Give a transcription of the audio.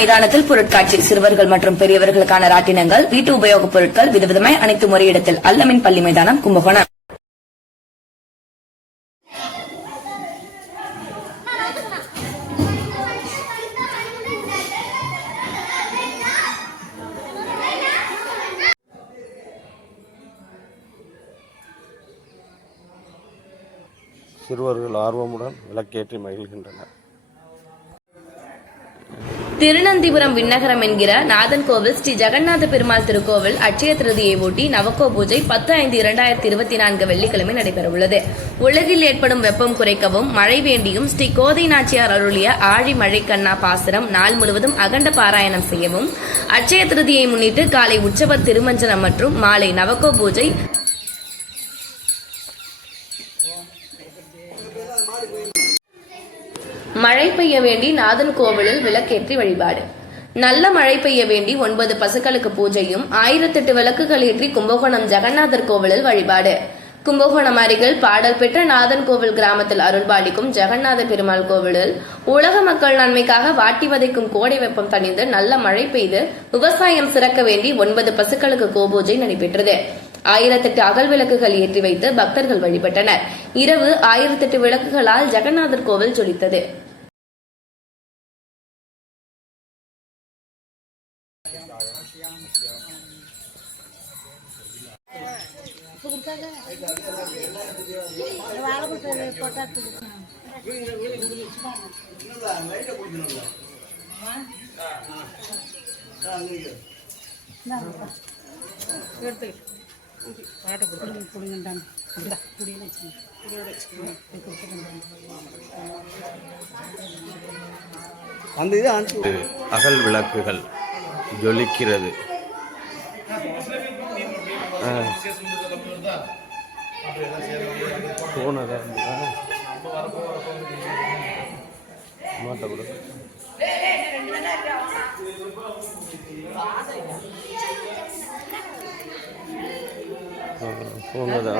மைதானத்தில் பொருட்காட்சி, சிறுவர்கள் மற்றும் பெரியவர்களுக்கான ராட்டினங்கள், வீட்டு உபயோகப் பொருட்கள் விதவிதமாய் அனைத்தும் ஒரே இடத்தில். அல்லமின் பள்ளி மைதானம், கும்பகோணம். சிறுவர்கள் ஆர்வமுடன் விளக்கேற்றி மகிழ்கின்றனர். திருநந்திபுரம் விண்ணகரம் என்கிற நாதன் கோவில் ஸ்ரீ ஜெகநாத பெருமாள் திருக்கோவில் அட்சய திருதியை ஒட்டி நவக்கோ பூஜை 10/5/2024 வெள்ளிக்கிழமை நடைபெறவுள்ளது. உலகில் ஏற்படும் வெப்பம் குறைக்கவும் மழை வேண்டியும் ஸ்ரீ கோதை நாச்சியார் அருளிய ஆழி மழை கண்ணா பாசுரம் நாள் முழுவதும் அகண்ட பாராயணம் செய்யவும் அட்சய திருதியை முன்னிட்டு காலை உற்சவர் திருமஞ்சனம் மற்றும் மாலை நவக்கோ பூஜை. மழை பெய்ய வேண்டி நாதன் கோவிலில் விளக்கேற்றி வழிபாடு. நல்ல மழை பெய்ய வேண்டி 9 பசுக்களுக்கு பூஜையும் 1008 விளக்குகள் ஏற்றி கும்பகோணம் ஜெகநாதர் கோவிலில் வழிபாடு. கும்பகோணம் அருகில் பாடல் பெற்ற நாதன் கோவில் கிராமத்தில் அருள்பாலிக்கும் ஜெகநாத பெருமாள் கோவிலில் உலக மக்கள் நன்மைக்காக வாட்டி வதைக்கும் கோடை வெப்பம் தணிந்து நல்ல மழை பெய்து விவசாயம் சிறக்க வேண்டி 9 பசுக்களுக்கு கோபூஜை நடைபெற்றது. 1008 அகல் விளக்குகள் ஏற்றி வைத்து பக்தர்கள் வழிபட்டனர். இரவு 1008 விளக்குகளால் ஜெகநாதர் கோவில் ஜொலித்தது. அகல் விளக்குகள் ஜொலிக்கிறது. போனதா